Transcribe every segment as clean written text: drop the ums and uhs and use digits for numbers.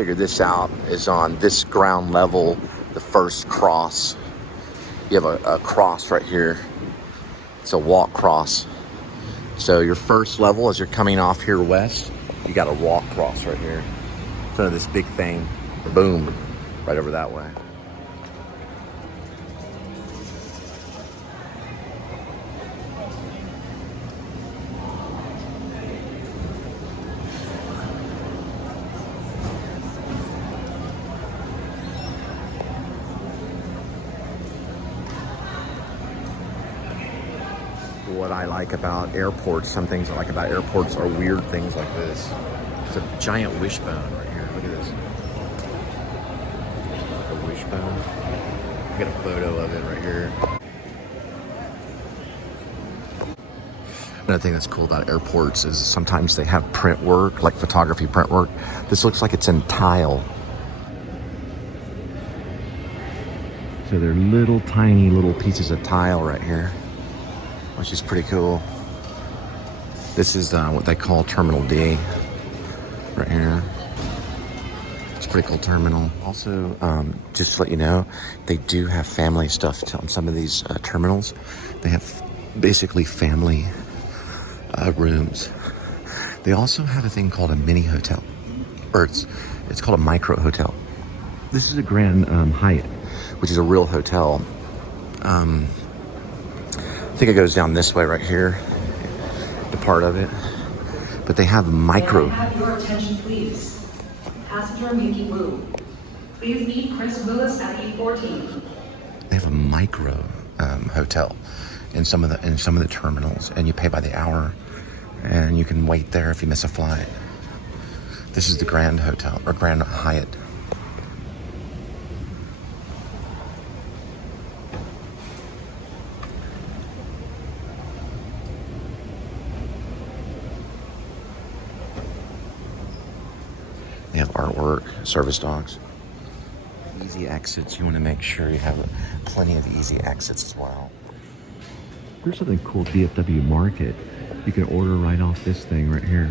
figured this out, is on this ground level, the first cross. You have a cross right here. It's a walk cross. So your first level, as you're coming off here west, you got a walk cross right here. So this big thing, boom, right over that way. What I like about airports, some things I like about airports are weird things like this. It's a giant wishbone right here. Look at this. A wishbone. I got a photo of it right here. Another thing that's cool about airports is sometimes they have print work, like photography print work. This looks like it's in tile. So they're little tiny little pieces of tile right here, which is pretty cool. This is what they call Terminal D right here. It's a pretty cool terminal. Also, just to let you know, they do have family stuff on some of these terminals. They have basically family rooms. They also have a thing called a mini hotel, or it's called a micro hotel. This is a Grand Hyatt, which is a real hotel. I think it goes down this way right here, the part of it. But they have micro. May I have your attention, please? Passenger Mickey Wu. Please meet Chris Willis at E14. They have a micro hotel in some of the terminals, and you pay by the hour, and you can wait there if you miss a flight. This is the Grand Hotel, or Grand Hyatt. They have artwork, service dogs. Easy exits. You want to make sure you have plenty of easy exits as well. There's something cool, DFW Market. You can order right off this thing right here.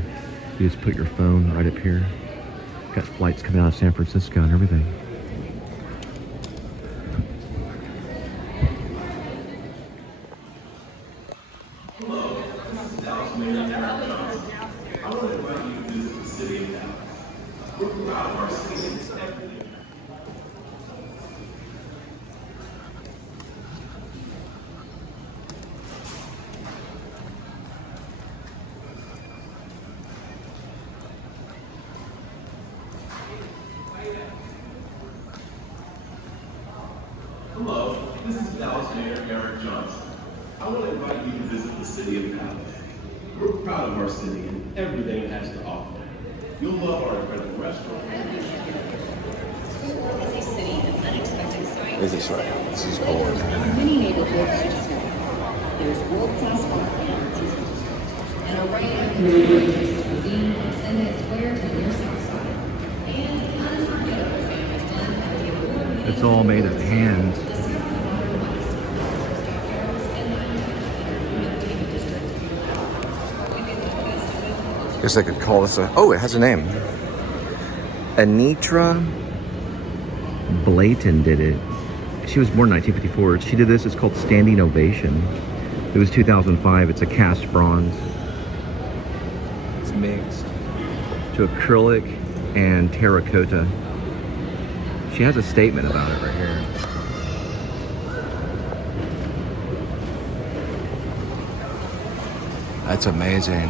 You just put your phone right up here. Got flights coming out of San Francisco and everything. Hello, this is Dallas Mayor Eric Johnston. I want to invite you to visit the city of Dallas. We're proud of our city and everything. Hello, this is Dallas Mayor Eric Johnston. I want to invite you to visit the city of Dallas. We're proud of our city and everything it has to offer. You'll love our incredible restaurant. Is this right? This is cool. Many neighborhoods, there's world-class art and a array of cuisine and it's where to your south side. And unforgettable famous It's all made of hand. Guess I could call this a... Oh, it has a name. Anitra Blayton did it. She was born in 1954. She did this. It's called Standing Ovation. It was 2005. It's a cast bronze. It's mixed to acrylic and terracotta. She has a statement about it right here. That's amazing.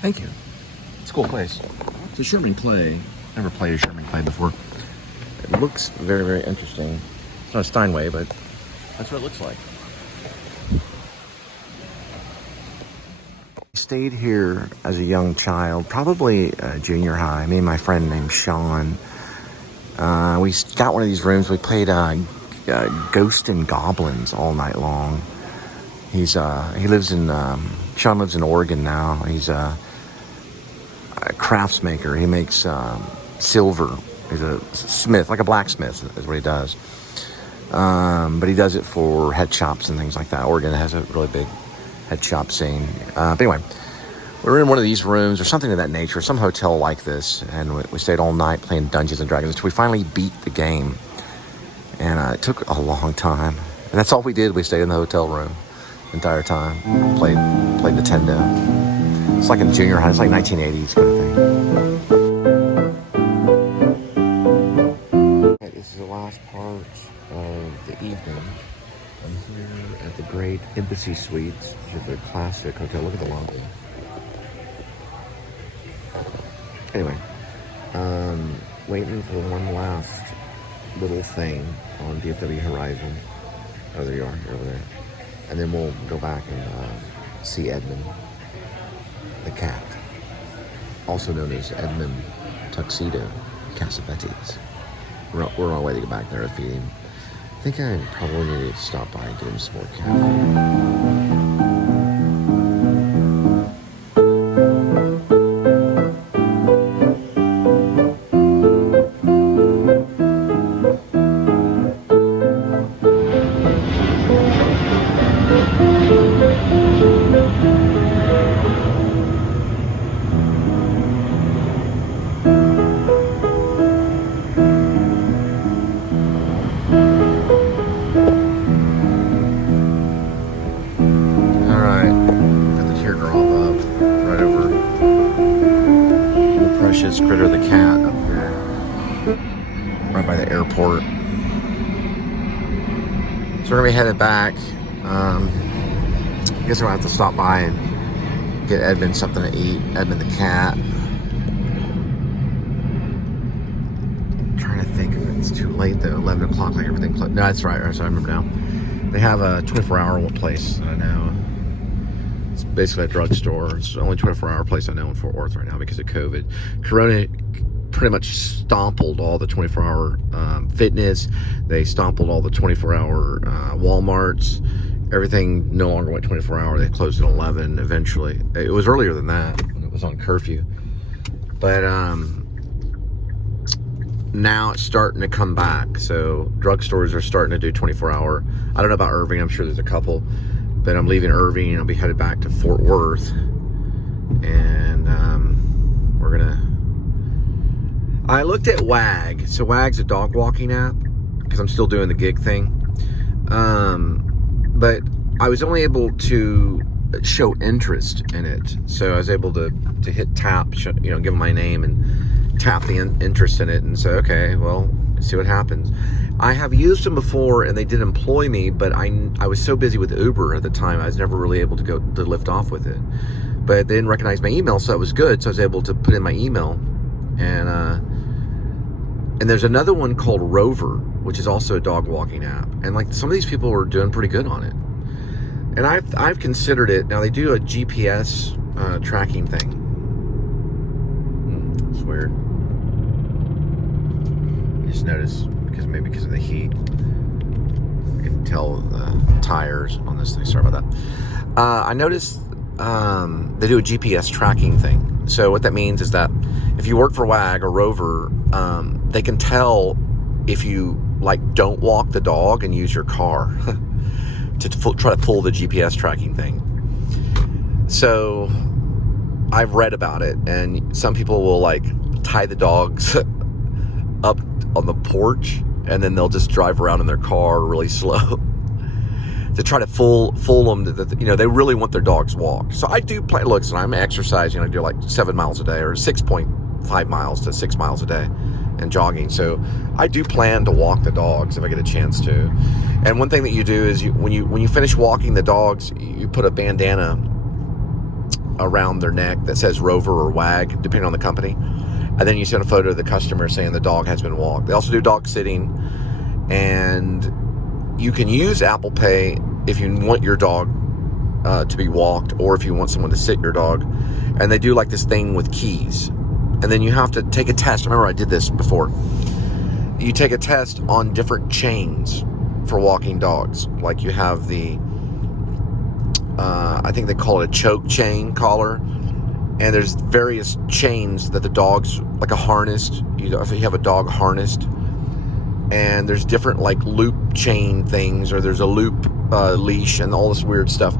Thank you. It's a cool place. It's a Sherman Clay. Never played a Sherman Clay before. It looks very, very interesting. It's not a Steinway, but that's what it looks like. I stayed here as a young child, probably junior high. Me and my friend named Sean. We got one of these rooms. We played Ghost and Goblins all night long. He lives in Sean lives in Oregon now. He's a craftsmaker. He makes silver He's a smith, like a blacksmith is what he does. But he does it for head shops and things like that. Oregon has a really big head shop scene. But anyway, we were in one of these rooms or something of that nature, some hotel like this, and we stayed all night playing Dungeons and Dragons until we finally beat the game. And it took a long time. And that's all we did. We stayed in the hotel room the entire time. Played Nintendo. It's like in junior high. It's like 1980s kind of thing. This is the last part of the evening. I'm here at the Great Embassy Suites, which is a classic hotel. Look at the lobby. Anyway, waiting for one last little thing on DFW Horizon. Oh, there you are. You're over there. And then we'll go back and see Edmund, the cat, also known as Edmund Tuxedo Cassavetes. We're on our way to get back there to feed him. I think I probably need to stop by and get him some more cat food. Critter the cat up here, right by the airport. So we're gonna be headed back. I guess we'll have to stop by and get Edmund something to eat. Edmund the cat. I'm trying to think if it's too late though. 11 o'clock, like everything closed. No, that's right. So I remember now. They have a 24-hour place. I know. It's basically a drugstore. It's the only 24-hour place I know in Fort Worth right now because of COVID. Corona pretty much stompled all the 24-hour fitness. They stompled all the 24-hour Walmarts. Everything no longer went 24-hour. They closed at 11 eventually. It was earlier than that when it was on curfew. But now it's starting to come back. So drugstores are starting to do 24-hour. I don't know about Irving. I'm sure there's a couple. But I'm leaving Irving and I'll be headed back to Fort Worth. And we're gonna... I looked at WAG. So WAG's a dog walking app because I'm still doing the gig thing. But I was only able to show interest in it. So I was able to hit tap, give them my name and tap the interest in it and say, okay, well, see what happens. I have used them before and they did employ me, but I was so busy with Uber at the time, I was never really able to go to lift off with it. But they didn't recognize my email, so that was good. So I was able to put in my email. And there's another one called Rover, which is also a dog walking app. And like some of these people are doing pretty good on it. And I've considered it. Now they do a GPS tracking thing. It's weird. I just noticed because of the heat, I can tell the tires on this thing. Sorry about that. I noticed they do a GPS tracking thing. So what that means is that if you work for WAG or Rover, they can tell if you don't walk the dog and use your car to try to pull the GPS tracking thing. So I've read about it, and some people will tie the dogs up on the porch, and then they'll just drive around in their car really slow to try to fool them that they really want their dogs walked. So I do play. Look, so I'm exercising. I do 7 miles a day, or 6.5 miles to 6 miles a day, and jogging. So I do plan to walk the dogs if I get a chance to. And one thing that you do is when you finish walking the dogs, you put a bandana around their neck that says Rover or WAG, depending on the company. And then you send a photo of the customer saying the dog has been walked. They also do dog sitting, and you can use Apple Pay if you want your dog to be walked, or if you want someone to sit your dog. And they do this thing with keys. And then you have to take a test. Remember, I did this before. You take a test on different chains for walking dogs. Like you have the, I think they call it a choke chain collar. And there's various chains that the dog's, like a harnessed, you have a dog harnessed, and there's different like loop chain things, or there's a loop leash and all this weird stuff.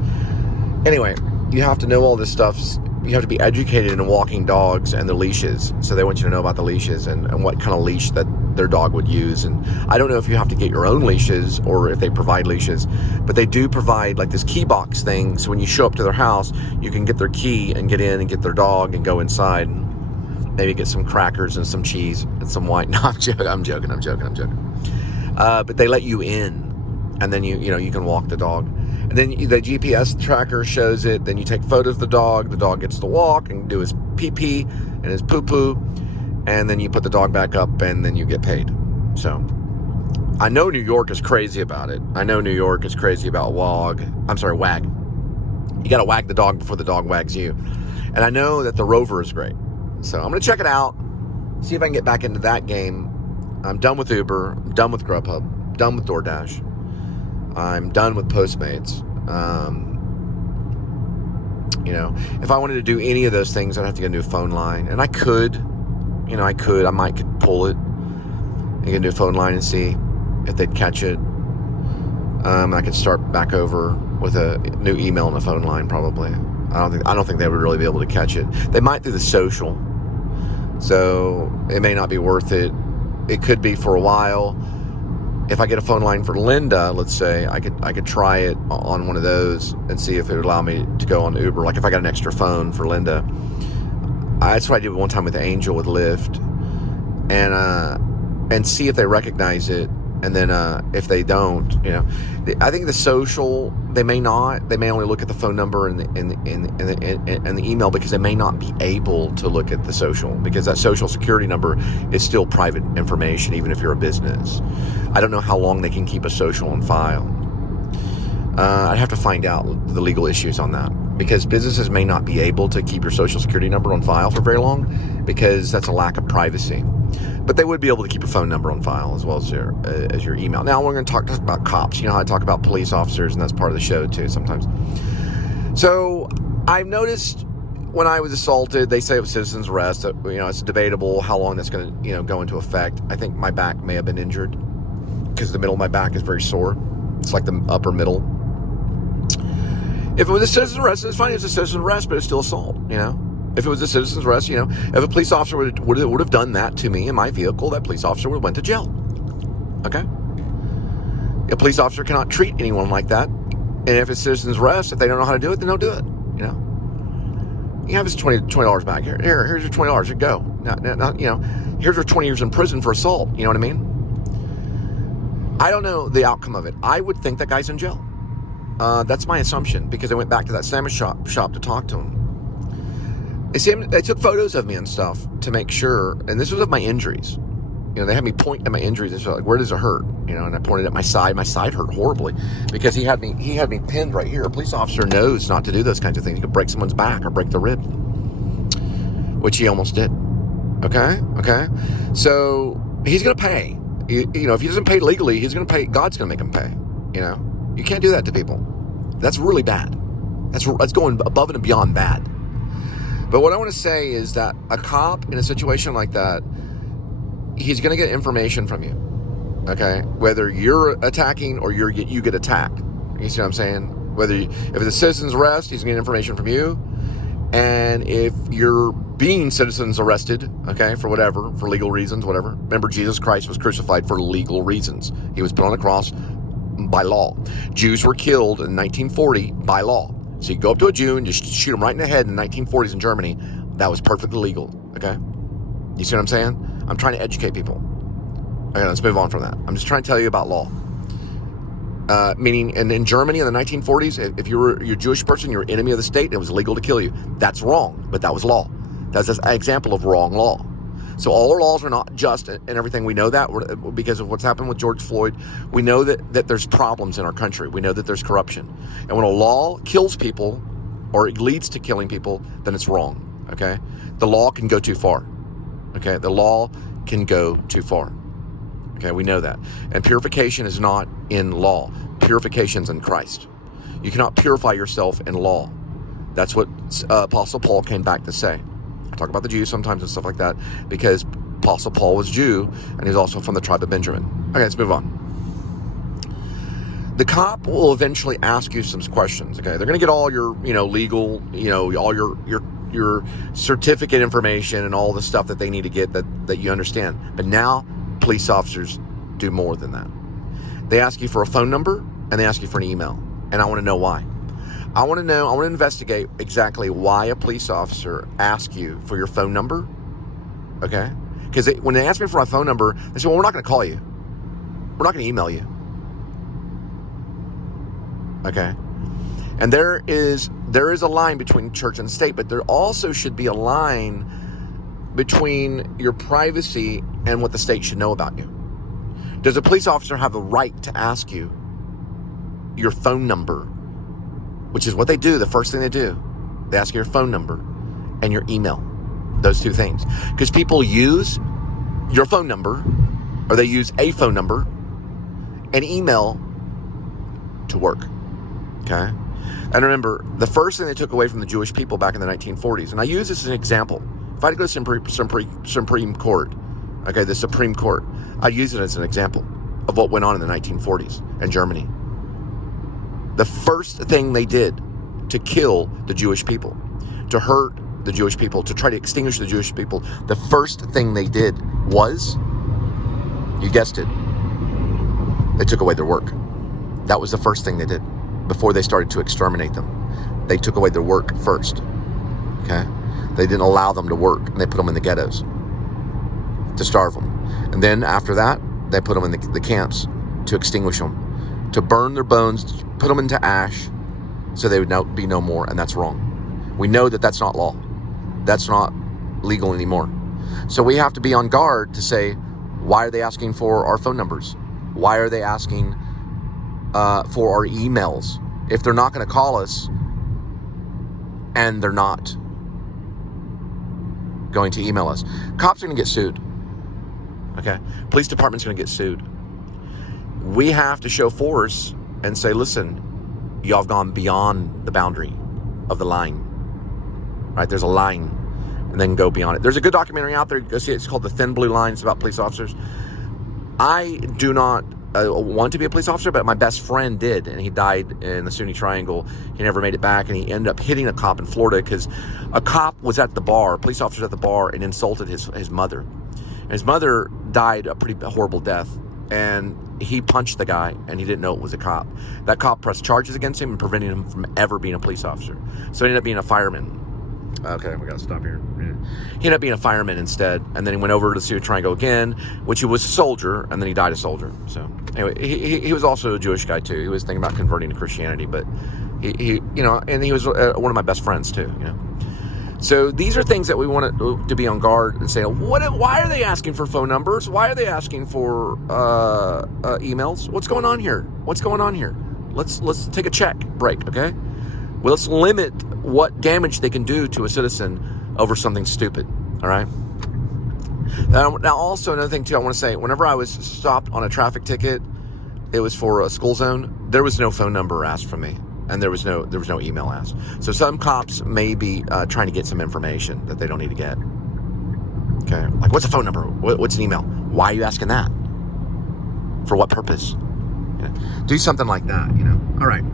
Anyway, you have to know all this stuff. You have to be educated in walking dogs and the leashes. So they want you to know about the leashes and what kind of leash that their dog would use. And I don't know if you have to get your own leashes or if they provide leashes, but they do provide like this key box thing. So when you show up to their house, you can get their key and get in and get their dog and go inside and maybe get some crackers and some cheese and some wine. No, I'm joking. But they let you in, and then you can walk the dog. And then the GPS tracker shows it. Then you take photos of the dog. The dog gets to walk and do his pee-pee and his poo-poo. And then you put the dog back up, and then you get paid. So I know New York is crazy about it. I know New York is crazy about wag. You got to wag the dog before the dog wags you. And I know that the Rover is great. So I'm going to check it out, see if I can get back into that game. I'm done with Uber. I'm done with Grubhub. I'm done with DoorDash. I'm done with Postmates. If I wanted to do any of those things, I'd have to get a new phone line. And I could pull it and get a new phone line and see if they'd catch it. I could start back over with a new email and a phone line probably. I don't think they would really be able to catch it. They might through the social. So it may not be worth it. It could be for a while. If I get a phone line for Linda, let's say, I could try it on one of those and see if it would allow me to go on Uber. Like if I got an extra phone for Linda. That's what I did one time with Angel with Lyft. And see if they recognize it. And then if they don't, I think the social, they may not. They may only look at the phone number and the email, because they may not be able to look at the social, because that social security number is still private information, even if you're a business. I don't know how long they can keep a social on file. I'd have to find out the legal issues on that, because businesses may not be able to keep your social security number on file for very long, because that's a lack of privacy. But they would be able to keep your phone number on file as well as your email. Now we're going to talk about cops. You know how I talk about police officers, and that's part of the show too sometimes. So I've noticed when I was assaulted, they say it was citizen's arrest. It's debatable how long that's going to go into effect. I think my back may have been injured because the middle of my back is very sore. It's like the upper middle. If it was a citizen's arrest, it's fine. It's a citizen's arrest, but it's still assault. If it was a citizen's arrest, if a police officer would have done that to me in my vehicle, that police officer would have went to jail. Okay? A police officer cannot treat anyone like that. And if it's citizen's arrest, if they don't know how to do it, then don't do it. You have this $20 back here. Here's your $20. Here, go. Now, here's your 20 years in prison for assault. You know what I mean? I don't know the outcome of it. I would think that guy's in jail. That's my assumption, because I went back to that sandwich shop to talk to him. They took photos of me and stuff to make sure, and this was of my injuries. They had me point at my injuries. It's like, where does it hurt? And I pointed at my side. My side hurt horribly because he had me pinned right here. A police officer knows not to do those kinds of things. He could break someone's back or break the rib, which he almost did. Okay. So he's going to pay. If he doesn't pay legally, he's going to pay. God's going to make him pay. You can't do that to people. That's really bad. That's going above and beyond bad. But what I want to say is that a cop in a situation like that, he's going to get information from you, okay? Whether you're attacking or you get attacked. You see what I'm saying? If it's a citizen's arrest, he's going to get information from you. And if you're being citizens arrested, okay, for legal reasons, whatever. Remember, Jesus Christ was crucified for legal reasons. He was put on a cross by law. Jews were killed in 1940 by law. So you go up to a Jew and just shoot him right in the head in the 1940s in Germany. That was perfectly legal, okay? You see what I'm saying? I'm trying to educate people. Okay, let's move on from that. I'm just trying to tell you about law. Meaning, and in Germany in the 1940s, if you're a Jewish person, you're an enemy of the state, and it was illegal to kill you. That's wrong, but that was law. That's an example of wrong law. So all our laws are not just and everything. We know that because of what's happened with George Floyd. We know that there's problems in our country. We know that there's corruption. And when a law kills people or it leads to killing people, then it's wrong, okay? The law can go too far, okay? The law can go too far, okay? We know that. And purification is not in law. Purification's in Christ. You cannot purify yourself in law. That's what Apostle Paul came back to say. I talk about the Jews sometimes and stuff like that because Apostle Paul was Jew and he was also from the tribe of Benjamin. Okay, let's move on. The cop will eventually ask you some questions. Okay, they're going to get all your, legal, all your certificate information and all the stuff that they need to get that you understand. But now police officers do more than that. They ask you for a phone number and they ask you for an email. And I want to know why. I want to investigate exactly why a police officer asks you for your phone number. Okay? Because when they ask me for my phone number, they say, well, we're not going to call you. We're not going to email you. Okay? And there is a line between church and state, but there also should be a line between your privacy and what the state should know about you. Does a police officer have the right to ask you your phone number, which is what they do, the first thing they do? They ask you your phone number and your email, those two things. Because people use your phone number, or they use a phone number and email to work, okay? And remember, the first thing they took away from the Jewish people back in the 1940s, and I use this as an example. If I had to go to Supreme Court, okay, the Supreme Court, I use it as an example of what went on in the 1940s in Germany. The first thing they did to kill the Jewish people, to hurt the Jewish people, to try to extinguish the Jewish people, the first thing they did was, you guessed it, they took away their work. That was the first thing they did before they started to exterminate them. They took away their work first, okay? They didn't allow them to work, and they put them in the ghettos to starve them. And then after that, they put them in the camps to extinguish them, to burn their bones, put them into ash, so they would be no more, and that's wrong. We know that that's not law. That's not legal anymore. So we have to be on guard to say, why are they asking for our phone numbers? Why are they asking for our emails? If they're not going to call us, and they're not going to email us, cops are going to get sued. Okay? Police department's going to get sued. We have to show force and say, listen, y'all have gone beyond the boundary of the line. Right? There's a line, and then go beyond it. There's a good documentary out there. Go see it. It's called The Thin Blue Line. It's about police officers. I do not want to be a police officer, but my best friend did, and he died in the Sunni Triangle. He never made it back, and he ended up hitting a cop in Florida because a cop was at the bar, a police officer was at the bar, and insulted his mother. And his mother died a pretty horrible death, and he punched the guy, and he didn't know it was a cop. That cop pressed charges against him and prevented him from ever being a police officer. So he ended up being a fireman. Okay, we gotta stop here. He ended up being a fireman instead, and then he went over to the Sunni Triangle again, which he was a soldier, and then he died a soldier. So anyway, he was also a Jewish guy too. He was thinking about converting to Christianity, but he and he was one of my best friends too. So these are things that we want to be on guard and say, why are they asking for phone numbers? Why are they asking for emails? What's going on here? What's going on here? Let's take a check break, okay? Well, let's limit what damage they can do to a citizen over something stupid, all right? Now, also another thing, too, I want to say, whenever I was stopped on a traffic ticket, it was for a school zone, there was no phone number asked from me, and there was no email asked. So some cops may be trying to get some information that they don't need to get, okay? Like, what's a phone number? What's an email? Why are you asking that? For what purpose? Do something like that, All right.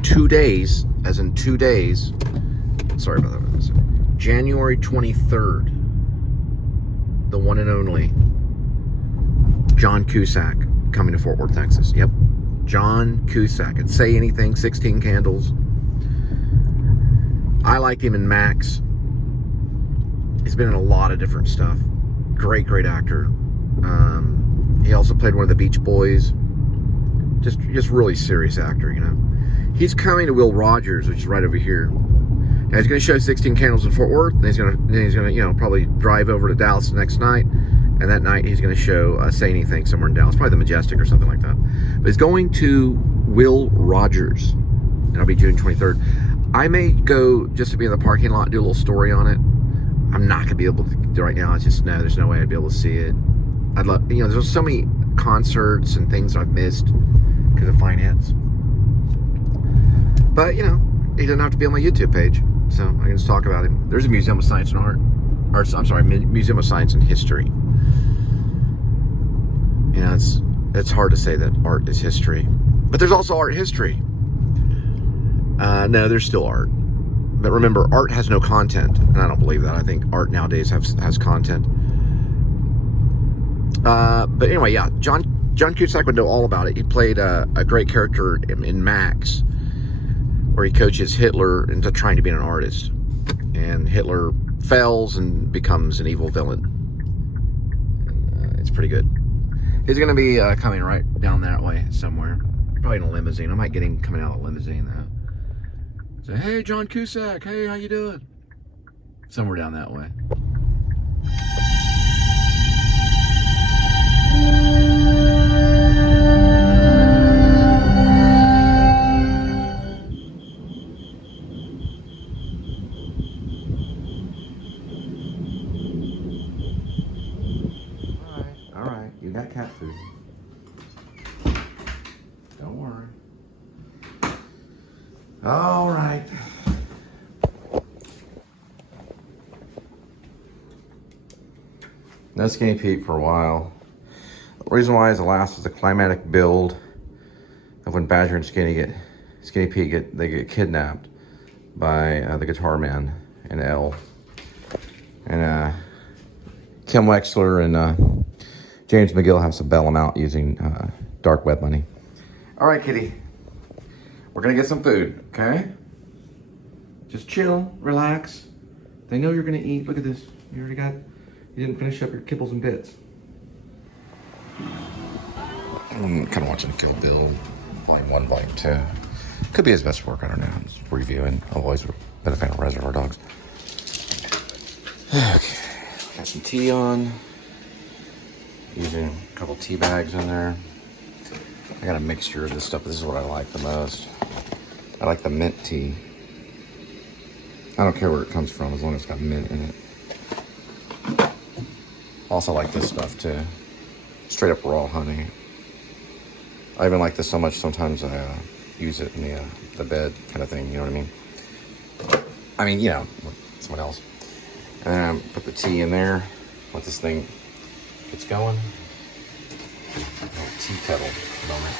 in 2 days, sorry about that, January 23rd, the one and only John Cusack coming to Fort Worth, Texas. Yep, John Cusack. And Say Anything, 16 Candles. I liked him in Max. He's been in a lot of different stuff. Great actor. He also played one of the Beach Boys. Just really serious actor, you know. He's coming to Will Rogers, which is right over here. Now he's going to show 16 Candles in Fort Worth. Then he's going to, you know, probably drive over to Dallas the next night. And that night he's going to show Say Anything somewhere in Dallas, probably the Majestic or something like that. But he's going to Will Rogers, and it'll be June 23rd. I may go just to be in the parking lot and do a little story on it. I'm not going to be able to do right now. It's just, no, there's no way I'd be able to see it. I'd love, you know, there's so many concerts and things I've missed because of finance. But, you know, he doesn't have to be on my YouTube page, so I can just talk about him. There's a Museum of Science and Art. Or, I'm sorry, Museum of Science and History. You know, it's hard to say that art is history. But there's also art history. No, there's still art. But remember, art has no content. And I don't believe that. I think art nowadays has content. But anyway, yeah, John Cusack would know all about it. He played a great character in Max, where he coaches Hitler into trying to be an artist. And Hitler fails and becomes an evil villain. And, it's pretty good. He's going to be coming right down that way somewhere. Probably in a limousine. I might get him coming out of a limousine, though. Say, hey, John Cusack. Hey, how you doing? Somewhere down that way. All right. You got cat food. Don't worry. All right. No Skinny Pete for a while. The reason why is the last was a climatic build of when Badger and Skinny Pete get kidnapped by the guitar man and L. And Kim Wexler and James McGill have to bail them out using dark web money. All right, kitty. We're gonna get some food, okay? Just chill, relax. They know you're gonna eat. Look at this. You didn't finish up your kibbles and bits. I'm kind of watching Kill Bill, Volume 1, Volume 2. Could be his best work, I don't know. I'm just reviewing. I've always been a fan of Reservoir Dogs. Okay, got some tea on. Using a couple tea bags in there. I got a mixture of this stuff. This is what I like the most. I like the mint tea. I don't care where it comes from as long as it's got mint in it. Also like this stuff too. Straight up raw honey. I even like this so much sometimes I use it in the bed kind of thing, you know what I mean? I mean, you know, with someone else. And put the tea in there. Let this thing gets going. Tea kettle moment.